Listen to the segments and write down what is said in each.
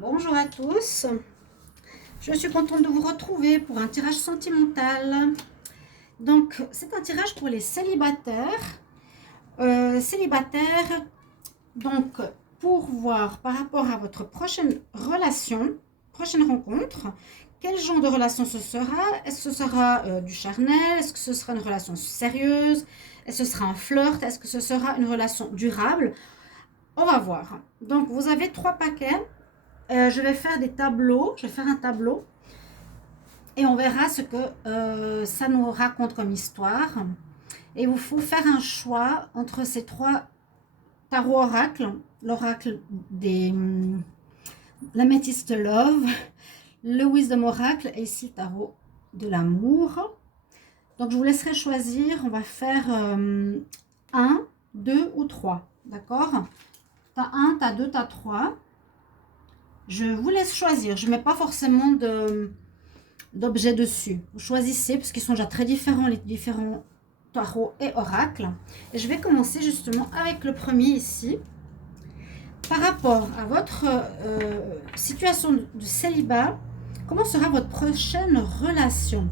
Bonjour à tous, je suis contente de vous retrouver pour un tirage sentimental. Donc, c'est un tirage pour les célibataires. Célibataires, donc, pour voir par rapport à votre prochaine relation, prochaine rencontre, quel genre de relation ce sera? Est-ce que ce sera du charnel? Est-ce que ce sera une relation sérieuse? Est-ce que ce sera un flirt? Est-ce que ce sera une relation durable? On va voir. Donc, vous avez 3 paquets. Je vais faire des tableaux. Je vais faire un tableau et on verra ce que ça nous raconte comme histoire. Et il vous faut faire un choix entre ces 3 tarots oracles. L'oracle des l'améthyste love, le wisdom oracle et ici le tarot de l'amour. Donc je vous laisserai choisir. On va faire 1, 2 ou 3. D'accord? T'as 1, t'as 2, t'as 3. Je vous laisse choisir. Je ne mets pas forcément d'objets dessus. Vous choisissez parce qu'ils sont déjà très différents, les différents tarots et oracles. Et je vais commencer justement avec le premier ici. Par rapport à votre situation de célibat, comment sera votre prochaine relation?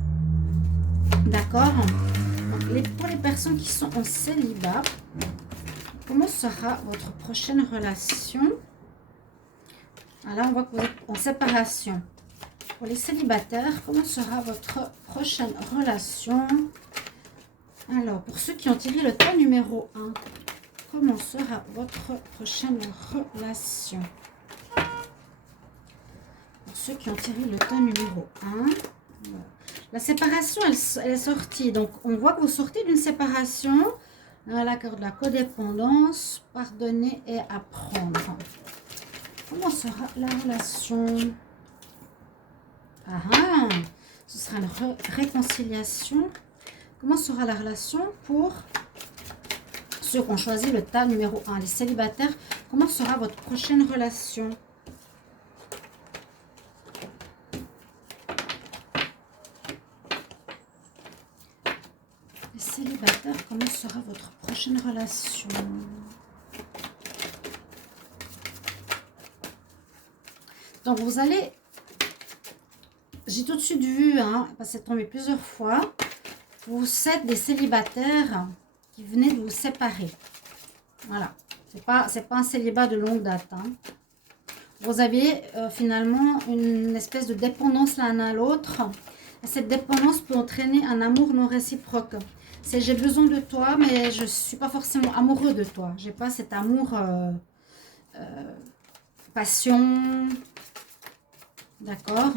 D'accord? Pour les personnes qui sont en célibat, comment sera votre prochaine relation? Là, on voit que vous êtes en séparation. Pour les célibataires, comment sera votre prochaine relation? Alors, pour ceux qui ont tiré le tas numéro 1, comment sera votre prochaine relation? Pour ceux qui ont tiré le tas numéro 1, la séparation, elle est sortie. Donc, on voit que vous sortez d'une séparation. La carte de la codépendance, pardonner et apprendre. Comment sera la relation? Ce sera une réconciliation. Comment sera la relation pour ceux qui ont choisi le tas numéro 1, les célibataires? Comment sera votre prochaine relation? Les célibataires, comment sera votre prochaine relation? Donc vous allez, j'ai tout de suite vu, parce que c'est tombé plusieurs fois, vous êtes des célibataires qui venaient de vous séparer. Voilà, c'est pas un célibat de longue date. Vous aviez finalement une espèce de dépendance l'un à l'autre. Cette dépendance peut entraîner un amour non réciproque. C'est j'ai besoin de toi, mais je ne suis pas forcément amoureux de toi. J'ai pas cet amour, passion. D'accord?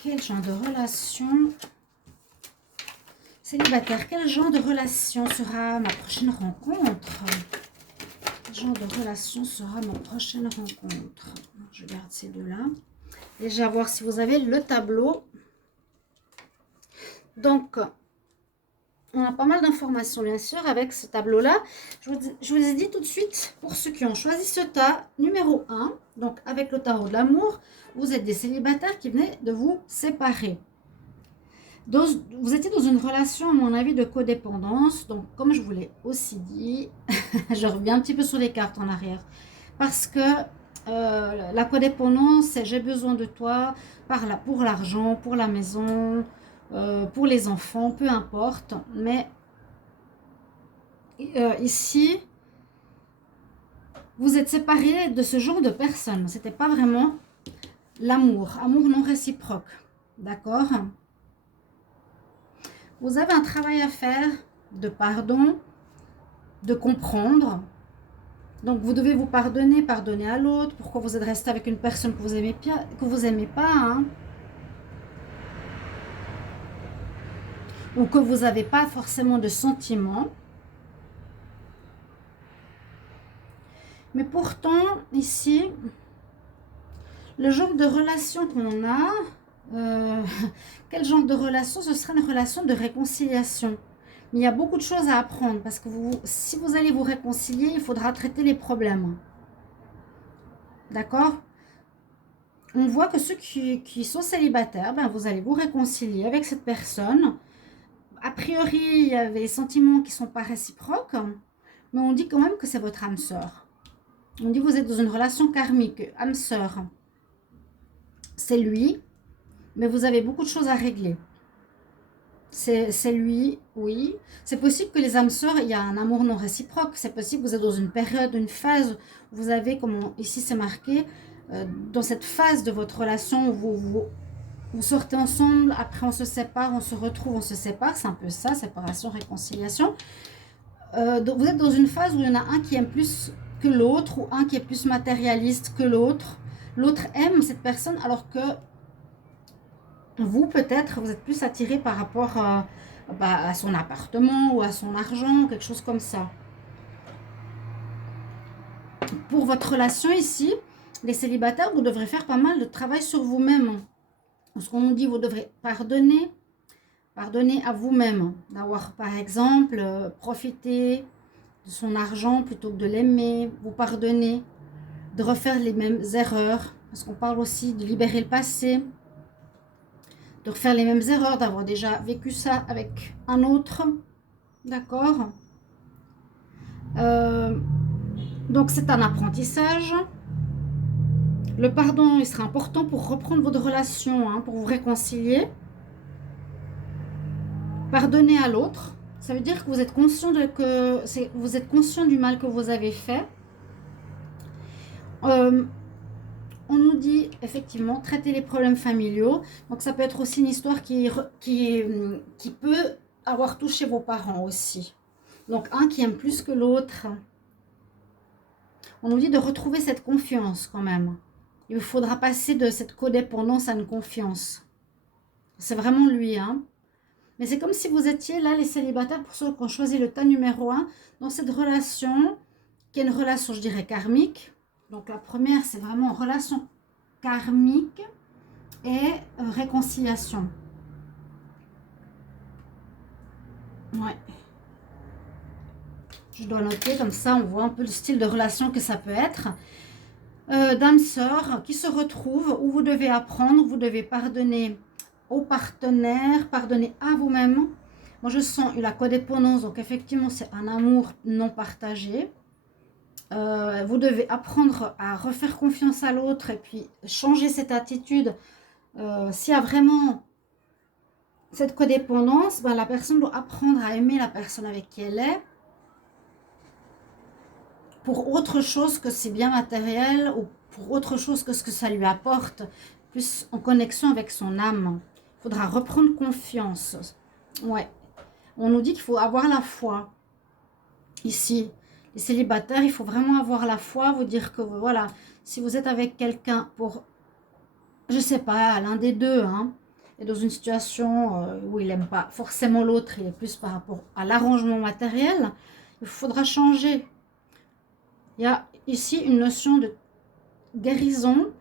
Quel genre de relation? Célibataire, quel genre de relation sera ma prochaine rencontre? Quel genre de relation sera ma prochaine rencontre? Je garde ces deux-là. Déjà, voir si vous avez le tableau. Donc, on a pas mal d'informations, bien sûr, avec ce tableau-là. Je vous ai dit tout de suite, pour ceux qui ont choisi ce tas, numéro 1, donc avec le tarot de l'amour, vous êtes des célibataires qui venaient de vous séparer. Donc, vous étiez dans une relation, à mon avis, de codépendance. Donc, comme je vous l'ai aussi dit, je reviens un petit peu sur les cartes en arrière. Parce que la codépendance, c'est j'ai besoin de toi pour l'argent, pour la maison, pour les enfants, peu importe. Mais ici, vous êtes séparés de ce genre de personnes. Ce n'était pas vraiment l'amour, amour non réciproque. D'accord? Vous avez un travail à faire de pardon, de comprendre. Donc, vous devez vous pardonner, pardonner à l'autre. Pourquoi vous êtes resté avec une personne que vous aimez pas, ou que vous n'avez pas forcément de sentiments. Mais pourtant, ici, le genre de relation qu'on a, quel genre de relation? Ce sera une relation de réconciliation. Mais il y a beaucoup de choses à apprendre parce que si vous allez vous réconcilier, il faudra traiter les problèmes. D'accord? On voit que ceux qui sont célibataires, vous allez vous réconcilier avec cette personne. A priori, il y a des sentiments qui ne sont pas réciproques, mais on dit quand même que c'est votre âme sœur. On dit que vous êtes dans une relation karmique, âme sœur. C'est lui, mais vous avez beaucoup de choses à régler. C'est lui, oui. C'est possible que les âmes sœurs, il y a un amour non réciproque. C'est possible que vous êtes dans une période, une phase où vous avez, comme ici c'est marqué, dans cette phase de votre relation où vous sortez ensemble, après on se sépare, on se retrouve, on se sépare. C'est un peu ça, séparation, réconciliation. Donc vous êtes dans une phase où il y en a un qui aime plus que l'autre ou un qui est plus matérialiste que l'autre. L'autre aime cette personne alors que vous, peut-être, vous êtes plus attiré par rapport à son appartement ou à son argent, quelque chose comme ça. Pour votre relation ici, les célibataires, vous devrez faire pas mal de travail sur vous-même. Parce qu'on nous dit, vous devrez pardonner à vous-même. D'avoir, par exemple, profité de son argent plutôt que de l'aimer, vous pardonner, de refaire les mêmes erreurs. Parce qu'on parle aussi de libérer le passé, de refaire les mêmes erreurs, d'avoir déjà vécu ça avec un autre. D'accord. Donc c'est un apprentissage. Le pardon, il sera important pour reprendre votre relation, hein, pour vous réconcilier. Pardonner à l'autre, ça veut dire que vous êtes conscient vous êtes conscient du mal que vous avez fait. On nous dit effectivement traiter les problèmes familiaux. Donc ça peut être aussi une histoire qui peut avoir touché vos parents aussi. Donc un qui aime plus que l'autre. On nous dit de retrouver cette confiance quand même. Il faudra passer de cette codépendance à une confiance. C'est vraiment lui, hein. Mais c'est comme si vous étiez là, les célibataires, pour ceux qui ont choisi le tas numéro 1, dans cette relation, qui est une relation, je dirais, karmique. Donc la première, c'est vraiment relation karmique et réconciliation. Ouais. Je dois noter, comme ça on voit un peu le style de relation que ça peut être. D'âme sœur qui se retrouvent, où vous devez apprendre, vous devez pardonner au partenaire, pardonner à vous-même. Moi je sens la codépendance, donc effectivement c'est un amour non partagé. Vous devez apprendre à refaire confiance à l'autre et puis changer cette attitude. S'il y a vraiment cette codépendance, ben, la personne doit apprendre à aimer la personne avec qui elle est pour autre chose que ses biens matériels ou pour autre chose que ce que ça lui apporte, plus en connexion avec son âme. Il faudra reprendre confiance. Ouais. On nous dit qu'il faut avoir la foi. Ici, les célibataires, il faut vraiment avoir la foi, vous dire que voilà, si vous êtes avec quelqu'un pour, je sais pas, l'un des deux, hein, est dans une situation où il n'aime pas forcément l'autre, il est plus par rapport à l'arrangement matériel, il faudra changer. Il y a ici une notion de guérison.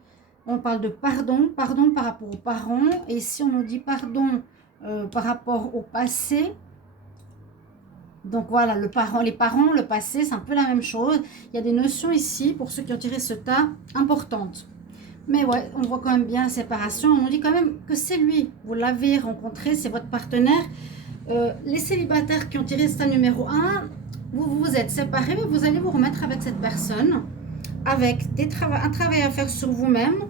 On parle de pardon par rapport aux parents. Et ici, on nous dit pardon par rapport au passé. Donc voilà, les parents, le passé, c'est un peu la même chose. Il y a des notions ici, pour ceux qui ont tiré ce tas, importantes. Mais ouais, on voit quand même bien la séparation. On nous dit quand même que c'est lui. Vous l'avez rencontré, c'est votre partenaire. Les célibataires qui ont tiré ce tas numéro 1, vous vous êtes séparés, mais vous allez vous remettre avec cette personne, avec un travail à faire sur vous-même,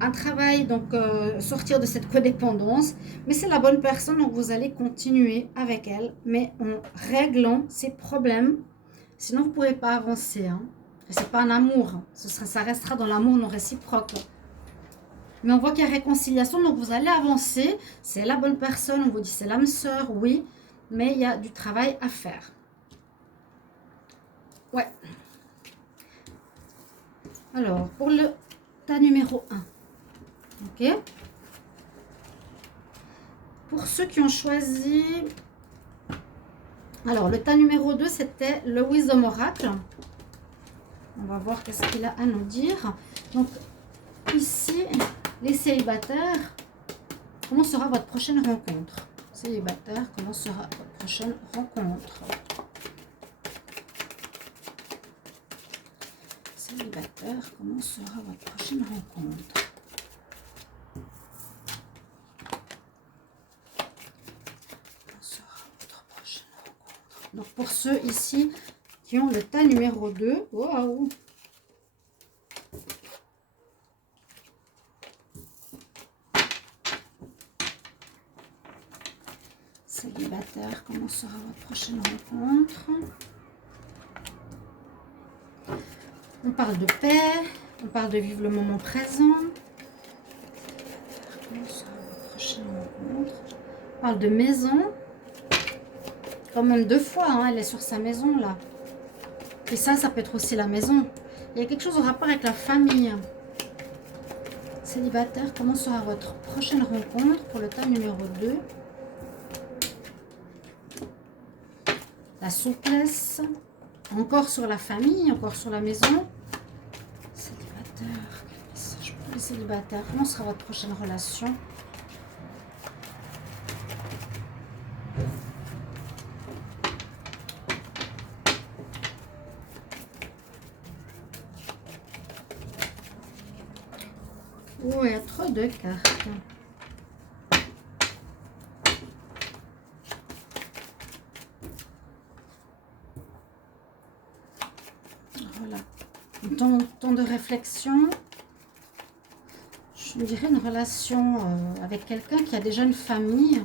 un travail, donc sortir de cette codépendance. Mais c'est la bonne personne, donc vous allez continuer avec elle, mais en réglant ses problèmes. Sinon, vous ne pourrez pas avancer. Hein. Ce n'est pas un amour, ça restera dans l'amour non réciproque. Mais on voit qu'il y a réconciliation, donc vous allez avancer. C'est la bonne personne, on vous dit c'est l'âme sœur, oui, mais il y a du travail à faire. Ouais. Alors, pour le tas numéro 1. Ok. Pour ceux qui ont choisi... Alors, le tas numéro 2, c'était le Wisdom Oracle. On va voir qu'est-ce qu'il a à nous dire. Donc, ici, les célibataires, comment sera votre prochaine rencontre? Célibataire, comment sera votre prochaine rencontre? Célibataire, comment sera votre prochaine rencontre? Comment sera votre prochaine rencontre? Donc pour ceux ici qui ont le tas numéro 2, waouh! célibataire, comment sera votre prochaine rencontre? On parle de paix, on parle de vivre le moment présent. Comment sera votre prochaine rencontre? On parle de maison. Quand même 2 fois, hein, elle est sur sa maison là. Et ça peut être aussi la maison. Il y a quelque chose en rapport avec la famille. Célibataire, comment sera votre prochaine rencontre pour le tas numéro 2? La souplesse. Encore sur la famille, encore sur la maison. Célibataire, quel message pour les célibataires? Comment sera votre prochaine relation? Oh, il y a trop de cartes. Voilà. Temps de réflexion. Je dirais une relation avec quelqu'un qui a déjà une famille.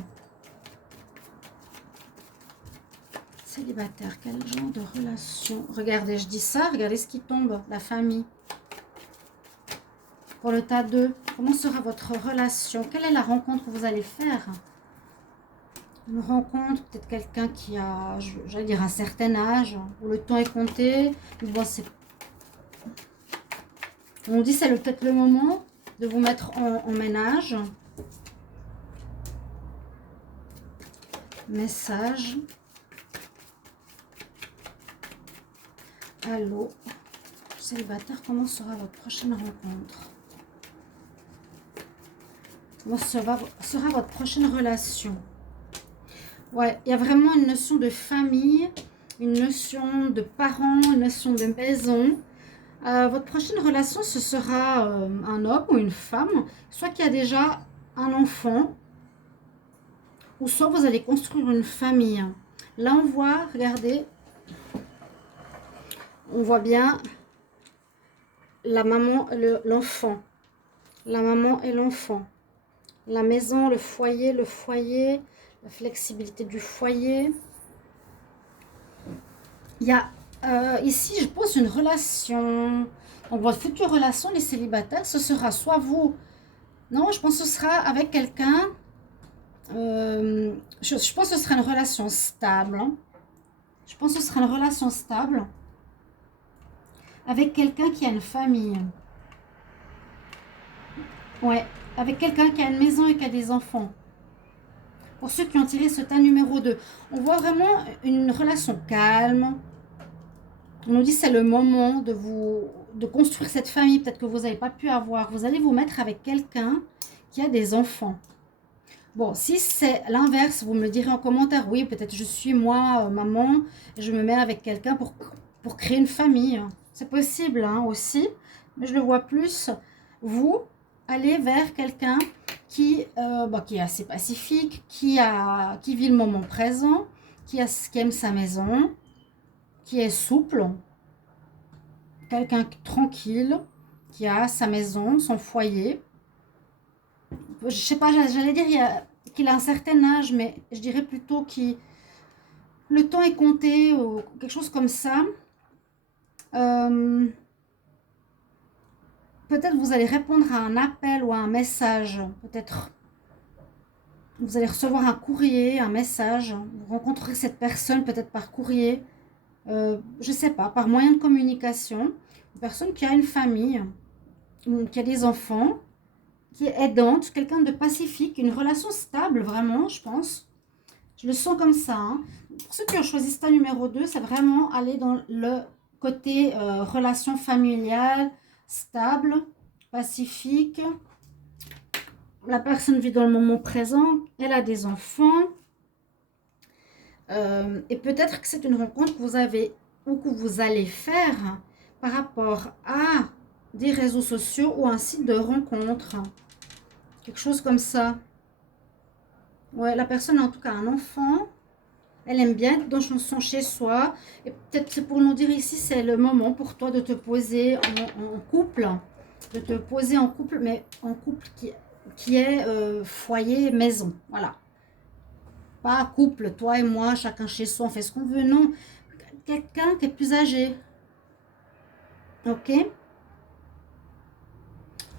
Célibataire, quel genre de relation? Regardez, je dis ça, regardez ce qui tombe, la famille. Pour le tas 2, comment sera votre relation? Quelle est la rencontre que vous allez faire? Une rencontre, peut-être quelqu'un qui a, j'allais dire, un certain âge, où le temps est compté. Bon, on dit c'est peut-être le moment de vous mettre en ménage. Message. Allô, célibataire, comment sera votre prochaine rencontre? Comment sera votre prochaine relation? Ouais, il y a vraiment une notion de famille, une notion de parents, une notion de maison. Votre prochaine relation, ce sera un homme ou une femme, soit qui a déjà un enfant, ou soit vous allez construire une famille. Là, on voit, regardez, on voit bien la maman, l'enfant. La maman et l'enfant. La maison, le foyer, la flexibilité du foyer. Il y a ici, je pense, une relation. Donc, votre future relation, les célibataires, ce sera soit vous. Non, je pense que ce sera avec quelqu'un. Je pense que ce sera une relation stable. Hein. Je pense que ce sera une relation stable avec quelqu'un qui a une famille. Ouais, avec quelqu'un qui a une maison et qui a des enfants. Pour ceux qui ont tiré ce tas numéro 2, on voit vraiment une relation calme. On nous dit que c'est le moment de construire cette famille, peut-être que vous n'avez pas pu avoir. Vous allez vous mettre avec quelqu'un qui a des enfants. Bon, si c'est l'inverse, vous me le direz en commentaire. Oui, peut-être je suis moi, maman, et je me mets avec quelqu'un pour créer une famille. C'est possible hein, aussi, mais je le vois plus. Vous allez vers quelqu'un qui est assez pacifique, qui vit le moment présent, qui aime sa maison, qui est souple, quelqu'un tranquille, qui a sa maison, son foyer. Je sais pas, j'allais dire qu'il a un certain âge, mais je dirais plutôt que le temps est compté ou quelque chose comme ça. Peut-être vous allez répondre à un appel ou à un message. Peut-être vous allez recevoir un courrier, un message. Vous rencontrerez cette personne peut-être par courrier. Je ne sais pas, par moyen de communication. Une personne qui a une famille, qui a des enfants, qui est aidante, quelqu'un de pacifique, une relation stable vraiment, je pense. Je le sens comme ça. Hein. Pour ceux qui ont choisi ce tas numéro 2, c'est vraiment aller dans le côté relation familiale, stable, pacifique. La personne vit dans le moment présent, elle a des enfants. Et peut-être que c'est une rencontre que vous avez ou que vous allez faire par rapport à des réseaux sociaux ou un site de rencontre. Quelque chose comme ça. Ouais, la personne a en tout cas un enfant. Elle aime bien être dans son chez-soi. Et peut-être c'est pour nous dire ici, c'est le moment pour toi de te poser en couple. De te poser en couple, mais en couple qui est foyer, maison. Voilà. pas couple, toi et moi, chacun chez soi, on fait ce qu'on veut, non. Quelqu'un qui est plus âgé. Ok?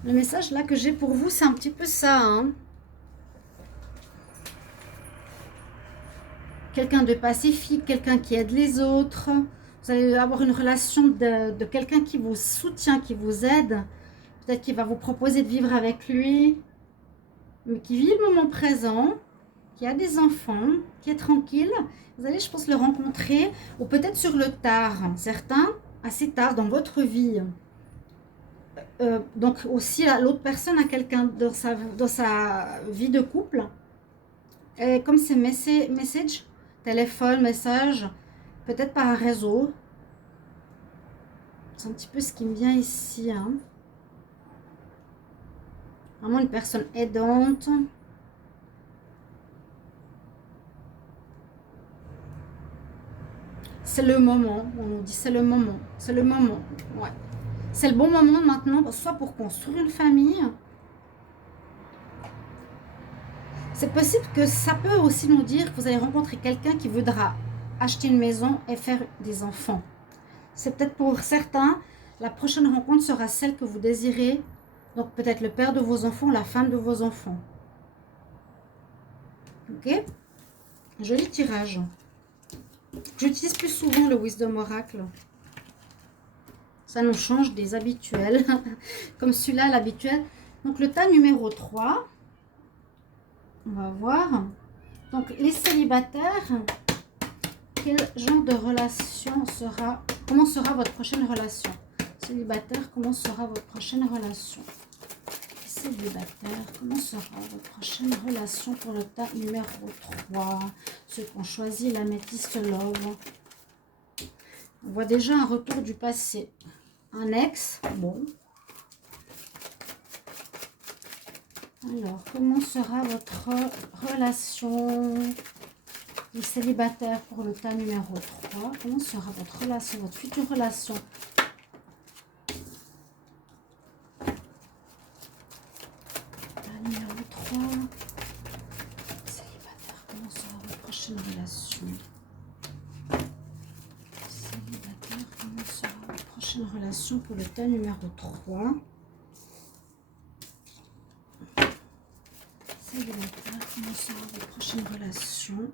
Le message là que j'ai pour vous, c'est un petit peu ça, hein. Quelqu'un de pacifique, quelqu'un qui aide les autres. Vous allez avoir une relation de quelqu'un qui vous soutient, qui vous aide. Peut-être qu'il va vous proposer de vivre avec lui, mais qui vit le moment présent, qui a des enfants, qui est tranquille. Vous allez, je pense, le rencontrer, ou peut-être sur le tard, certains, assez tard dans votre vie. Donc aussi, l'autre personne a quelqu'un dans sa vie de couple. Et comme c'est message, téléphone, message, peut-être par un réseau. C'est un petit peu ce qui me vient ici, hein. Vraiment une personne aidante. C'est le moment, on nous dit c'est le moment, ouais. C'est le bon moment maintenant, soit pour construire une famille. C'est possible que ça peut aussi nous dire que vous allez rencontrer quelqu'un qui voudra acheter une maison et faire des enfants. C'est peut-être pour certains, la prochaine rencontre sera celle que vous désirez. Donc peut-être le père de vos enfants, la femme de vos enfants. Ok? Joli tirage. J'utilise plus souvent le Wisdom Oracle. Ça nous change des habituels. Comme celui-là, l'habituel. Donc le tas numéro 3. On va voir. Donc les célibataires, quel genre de relation sera... Comment sera votre prochaine relation? Célibataire, comment sera votre prochaine relation? Célibataire, comment sera votre prochaine relation pour le tas numéro 3? Ceux qui ont choisi l'améthyste love. On voit déjà un retour du passé. Un ex, bon. Alors, comment sera votre relation les célibataires pour le tas numéro 3? Comment sera votre relation, votre future relation? Tas numéro 3. Célibataire, comment sera votre prochaine relation? Célibataire, comment sera votre prochaine relation pour le tas numéro 3? Célibataire, comment sera votre prochaine relation?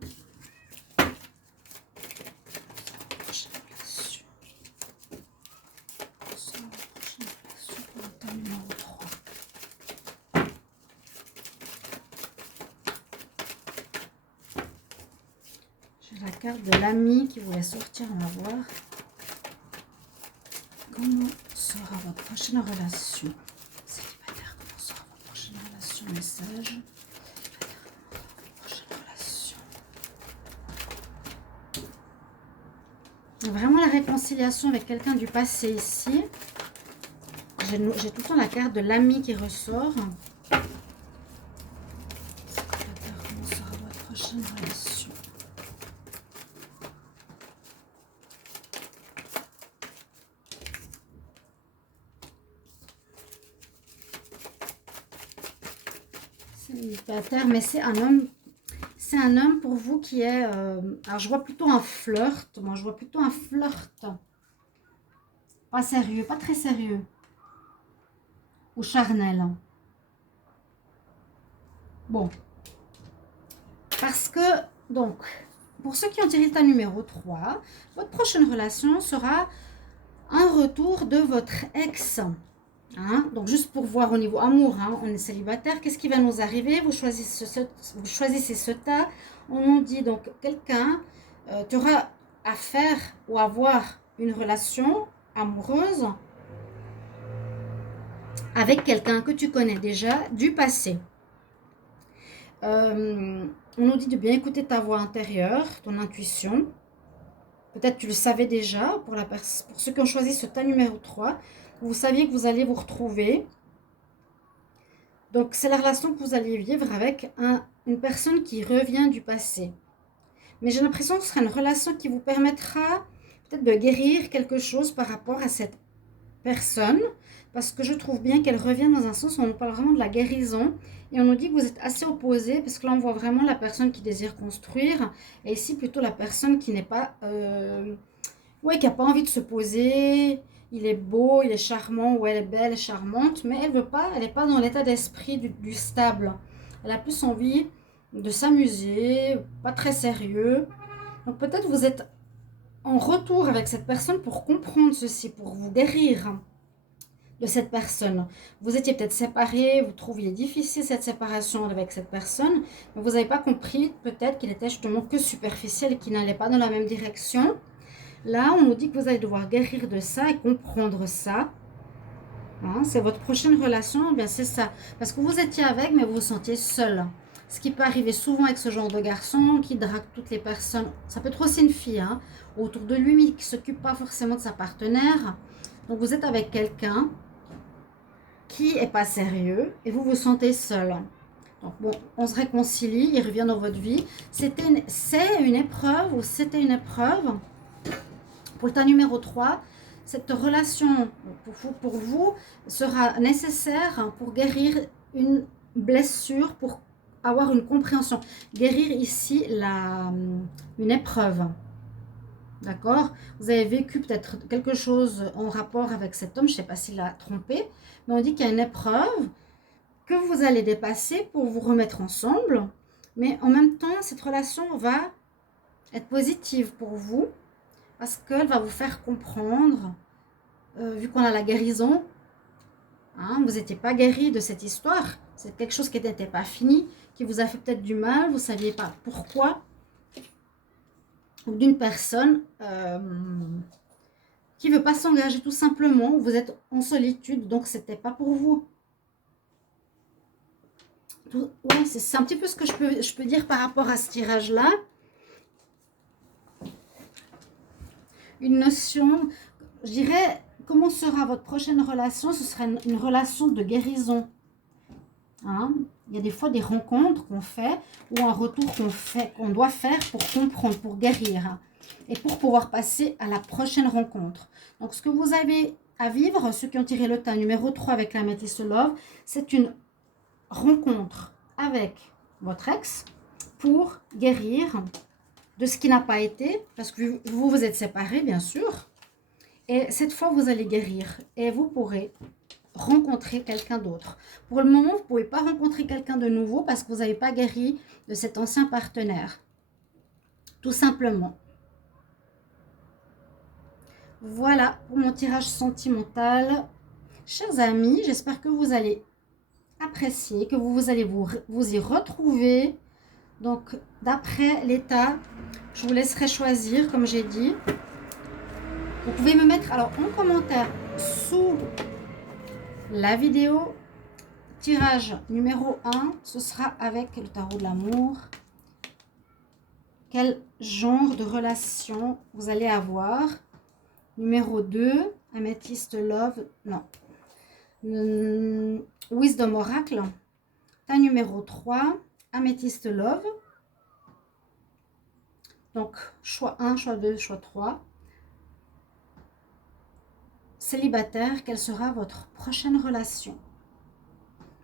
La carte de l'ami qui voulait sortir, on va voir. Comment sera votre prochaine relation? Célibataire, comment sera votre prochaine relation? Message. Prochaine relation. Vraiment la réconciliation avec quelqu'un du passé ici. J'ai tout le temps la carte de l'ami qui ressort. Célibataire, comment sera votre prochaine relation? Célibataire, mais c'est un homme. C'est un homme pour vous qui est... alors, je vois plutôt un flirt. Moi, je vois plutôt un flirt. Pas sérieux, pas très sérieux. Ou charnel. Bon. Parce que, donc, pour ceux qui ont tiré le tas numéro 3, votre prochaine relation sera un retour de votre ex. Hein? Donc, juste pour voir au niveau amour, hein, on est célibataire, qu'est-ce qui va nous arriver? Vous choisissez ce tas. On nous dit donc, quelqu'un, tu auras à faire ou avoir une relation amoureuse avec quelqu'un que tu connais déjà du passé. On nous dit de bien écouter ta voix intérieure, ton intuition. Peut-être tu le savais déjà, pour ceux qui ont choisi ce tas numéro 3. Vous saviez que vous allez vous retrouver. Donc, c'est la relation que vous allez vivre avec une personne qui revient du passé. Mais j'ai l'impression que ce sera une relation qui vous permettra peut-être de guérir quelque chose par rapport à cette personne, parce que je trouve bien qu'elle revient dans un sens où on nous parle vraiment de la guérison, et on nous dit que vous êtes assez opposés, parce que là on voit vraiment la personne qui désire construire, et ici plutôt la personne qui n'est pas, ouais, qui n'a pas envie de se poser. Il est beau, il est charmant, ou elle est belle, charmante, mais elle veut pas, elle n'est pas dans l'état d'esprit du stable. Elle a plus envie de s'amuser, pas très sérieux. Donc peut-être vous êtes en retour avec cette personne pour comprendre ceci, pour vous guérir de cette personne. Vous étiez peut-être séparés, vous trouviez difficile cette séparation avec cette personne, mais vous n'avez pas compris peut-être qu'il était justement que superficiel et qu'il n'allait pas dans la même direction. Là, on nous dit que vous allez devoir guérir de ça et comprendre ça. Hein, c'est votre prochaine relation, eh bien c'est ça. Parce que vous étiez avec, mais vous vous sentiez seul. Ce qui peut arriver souvent avec ce genre de garçon qui drague toutes les personnes. Ça peut être aussi une fille, hein, autour de lui, mais qui ne s'occupe pas forcément de sa partenaire. Donc vous êtes avec quelqu'un qui n'est pas sérieux et vous vous sentez seul. Donc bon, on se réconcilie, il revient dans votre vie. C'est une épreuve ou c'était une épreuve. Pour le tas numéro 3, cette relation pour vous sera nécessaire pour guérir une blessure, pour avoir une compréhension. Guérir ici une épreuve. D'accord? Vous avez vécu peut-être quelque chose en rapport avec cet homme, je ne sais pas s'il l'a trompé, mais on dit qu'il y a une épreuve que vous allez dépasser pour vous remettre ensemble. Mais en même temps, cette relation va être positive pour vous parce qu'elle va vous faire comprendre, vu qu'on a la guérison, hein, vous n'étiez pas guéri de cette histoire. C'est quelque chose qui n'était pas fini, qui vous a fait peut-être du mal, vous ne saviez pas pourquoi. Ou d'une personne qui ne veut pas s'engager tout simplement. Vous êtes en solitude, donc ce n'était pas pour vous. Ouais, c'est un petit peu ce que je peux dire par rapport à ce tirage-là. Une notion, je dirais, comment sera votre prochaine relation? Ce sera une relation de guérison. Hein? Il y a des fois des rencontres qu'on fait ou un retour qu'on doit faire pour comprendre, pour guérir et pour pouvoir passer à la prochaine rencontre. Donc, ce que vous avez à vivre, ceux qui ont tiré le tas numéro 3 avec la métisse love, c'est une rencontre avec votre ex pour guérir de ce qui n'a pas été, parce que vous vous êtes séparés, bien sûr. Et cette fois, vous allez guérir et vous pourrez rencontrer quelqu'un d'autre. Pour le moment, vous ne pouvez pas rencontrer quelqu'un de nouveau parce que vous n'avez pas guéri de cet ancien partenaire. Tout simplement. Voilà pour mon tirage sentimental. Chers amis, j'espère que vous allez apprécier, que vous allez vous y retrouver. Donc, d'après l'état, je vous laisserai choisir, comme j'ai dit. Vous pouvez me mettre alors en commentaire sous la vidéo, tirage numéro 1, ce sera avec le tarot de l'amour. Quel genre de relation vous allez avoir? Numéro 2, Amethyst Love, non. Wisdom Oracle. Ta numéro 3, Amethyst Love. Donc, choix 1, choix 2, choix 3. Célibataire, quelle sera votre prochaine relation?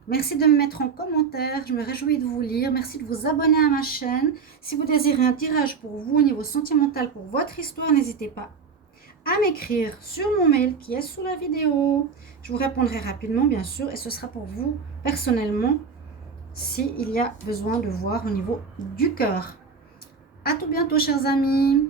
Merci de me mettre en commentaire, je me réjouis de vous lire. Merci de vous abonner à ma chaîne. Si vous désirez un tirage pour vous au niveau sentimental pour votre histoire, n'hésitez pas à m'écrire sur mon mail qui est sous la vidéo. Je vous répondrai rapidement, bien sûr, et ce sera pour vous personnellement s'il y a besoin de voir au niveau du cœur. À tout bientôt, chers amis.